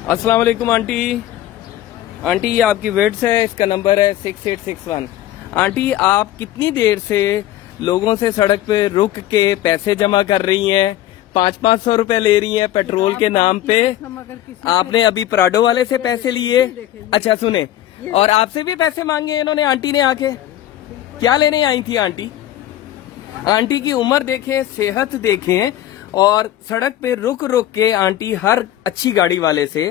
अस्सलाम वालेकुम aunty. Aunty ये आपकी वेट्स है, इसका नंबर है 6861। आंटी आप कितनी देर से लोगों से सड़क पे रुक के पैसे जमा कर रही हैं, 500-500 रुपए ले रही हैं पेट्रोल के नाम पे। आपने अभी प्राडो वाले से पैसे लिए। अच्छा सुने, और आपसे भी पैसे मांगे इन्होंने, आंटी ने आके। क्या लेने आई थी आंटी? आंटी की उम्र देखें, सेहत देखें, और सड़क पे रुक रुक के आंटी हर अच्छी गाड़ी वाले से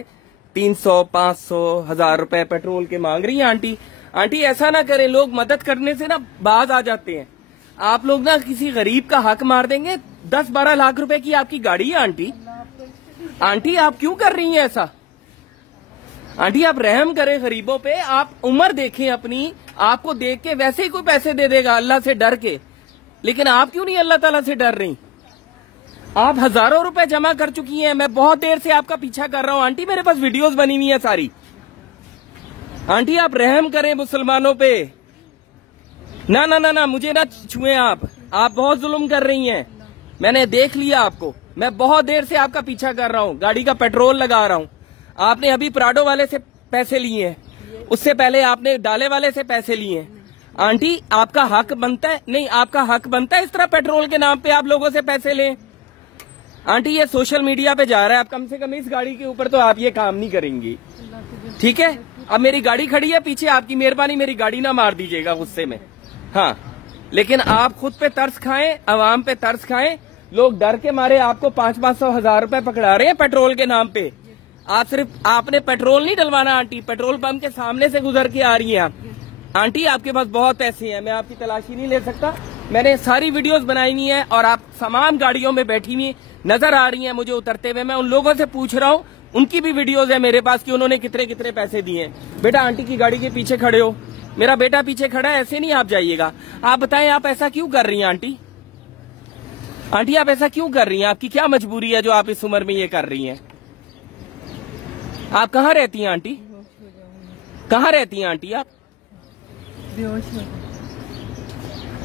300, 500, 1000 रुपए पेट्रोल के मांग रही है आंटी। आंटी ऐसा ना करें, लोग मदद करने से ना बाज आ जाते हैं। आप लोग ना किसी गरीब का हक मार देंगे। 10-12 लाख रुपए की आपकी गाड़ी है आंटी। आंटी आप क्यों कर रही हैं ऐसा? आंटी आप रहम करें गरीबों पे। आप उम्र देखें अपनी, आपको देख के वैसे ही कोई पैसे दे देगा अल्लाह से डर के, लेकिन आप क्यों नहीं अल्लाह ताला से डर रही? आप हजारों रुपए जमा कर चुकी हैं। मैं बहुत देर से आपका पीछा कर रहा हूं आंटी, मेरे पास वीडियोस बनी हुई है सारी। आंटी आप रहम करें मुसलमानों पे। ना ना ना ना, मुझे ना छुए आप बहुत जुल्म कर रही हैं। मैंने देख लिया आपको, मैं बहुत देर से आपका पीछा कर रहा हूं, गाड़ी का पेट्रोल लगा रहा हूं। आपने अभी प्राडो वाले से पैसे लिए हैं, उससे पहले आपने डाले वाले से पैसे लिए हैं। आंटी आपका हक बनता है, नहीं आपका हक बनता है इस तरह पेट्रोल के नाम पे आप लोगों से पैसे लें? आंटी ये सोशल मीडिया पे जा रहा है, आप कम से कम इस गाड़ी के ऊपर तो आप ये काम नहीं करेंगी, ठीक है? अब मेरी गाड़ी खड़ी है पीछे, आपकी मेहरबानी मेरी गाड़ी ना मार दीजिएगा गुस्से में। हाँ, लेकिन आप खुद पे तरस खाएं, अवाम पे तरस खाएं। लोग डर के मारे आपको 500-500, 1000 रुपए पकड़ा रहे हैं पेट्रोल के नाम पे। आप सिर्फ आपने पेट्रोल नहीं डलवाना आंटी, पेट्रोल पंप के सामने से गुजर के आ रही हैं आप। आंटी आपके पास बहुत पैसे हैं, मैं आपकी तलाशी नहीं ले सकता। मैंने सारी वीडियोस बनाई हुई हैं और आप तमाम गाड़ियों में बैठी हुई नजर आ रही हैं मुझे उतरते हुए। मैं उन लोगों से पूछ रहा हूँ, उनकी भी वीडियोस है मेरे पास कि उन्होंने कितने कितने पैसे दिए हैं। बेटा आंटी की गाड़ी के पीछे खड़े हो, मेरा बेटा पीछे खड़ा है, ऐसे नहीं आप जाइएगा। आप बताएं आप ऐसा क्यों कर रही हैं आंटी? आंटी आप ऐसा क्यों कर रही हैं? आपकी क्या मजबूरी है जो आप इस उम्र में ये कर रही हैं? आप कहाँ रहती हैं आंटी? कहाँ रहती हैं आंटी आप?